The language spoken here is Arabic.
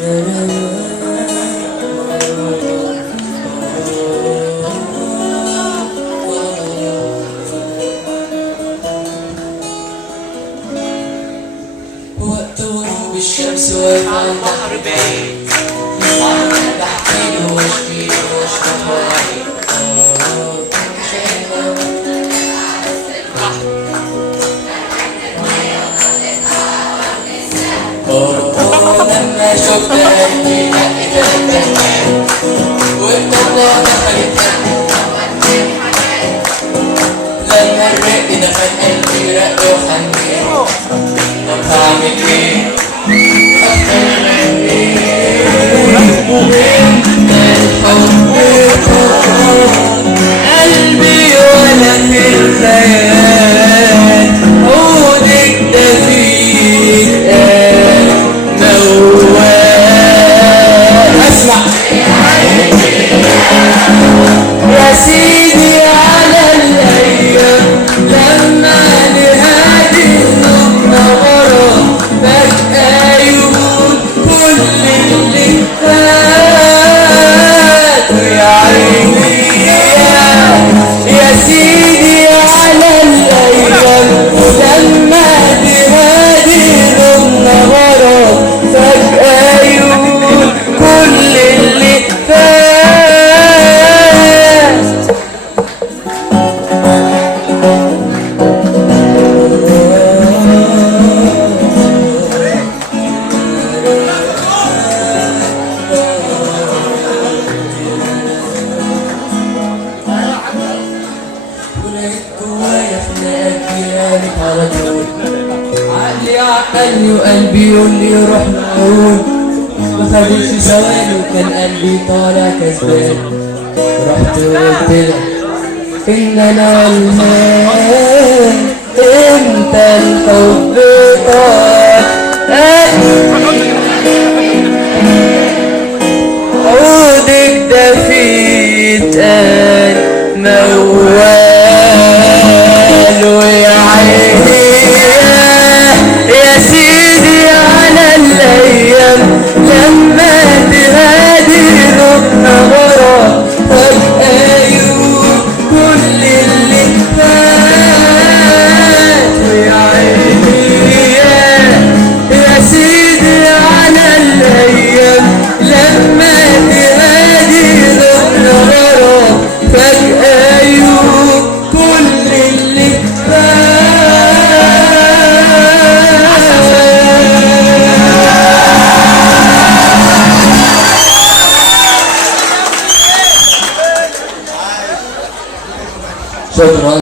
وقت غروب الشمس واقف على البحر بعيد، بحكيله واشكيله واشرح وعيد. لما شفت قلبي نقت والطلة دخلت لما الرق دخل قلبي رق وحنين. طب هعمل ايه؟ انت الحب قلبي ولا في الخيال عودك ده فيك موال. اسمع يا سيدي على الايام لما نهادي النهار فجأة يموت كل اللي فات. ويا عيني يا سيدي على الايام لما نهادي النهار فجأة يموت كل اللي فات. ولقيت جوايا خناقة جيالك على طول، عقلي عقلني وقلبي يقول لي روح معقول. مخدتش ثواني وكان قلبي طالع كسبان، رحت وقلت لك إن أنا غلطان. إمتى الحب طال عودك ده فيه اتقال موال. ويا عيني يا سيدي على الايام لما تهادي النهار فجأة يموت كل اللي فات. ويا عيني يا سيدي على الايام لما تهادي النهار فجأة يموت كل اللي فات. شكرا.